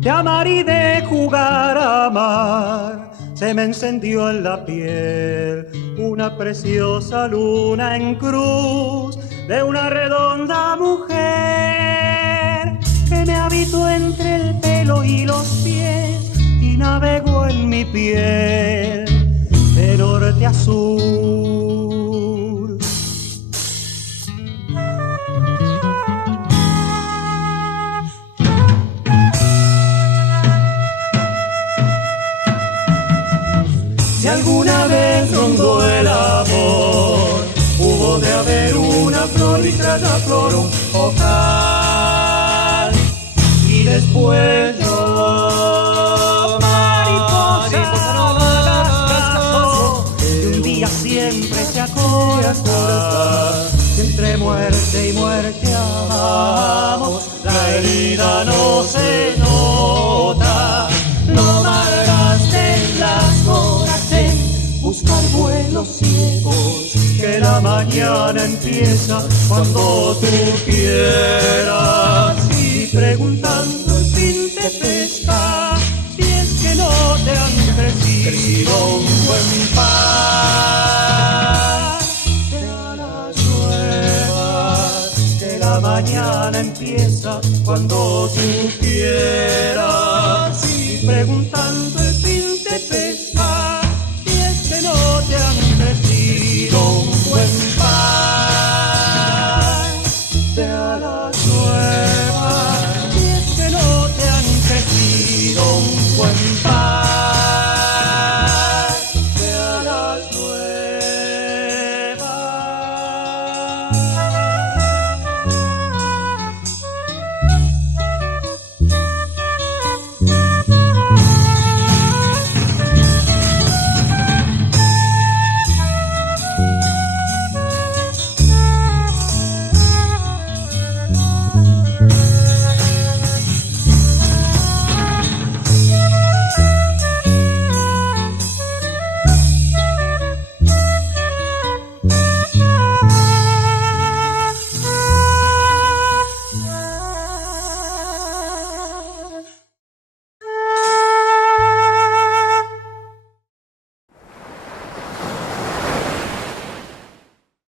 De amar y de jugar a amar, se me encendió en la piel una preciosa luna en cruz de una redonda mujer que me habitó entre el pelo y los pies y navegó en mi piel de norte a sur. Si alguna vez rondó el amor, hubo de haber una flor y cada flor un ocal. Y después yo, mariposa, no hagas caso, que un día siempre se acordará que entre muerte y muerte amamos. La herida no se nota, no malgaste las horas en buscar vuelos ciegos, que la mañana empieza cuando tú quieras. Y preguntando el fin te pesca, si es que no te han crecido un buen par. Te da las nuevas, que la mañana empieza cuando tú quieras. Y preguntando el fin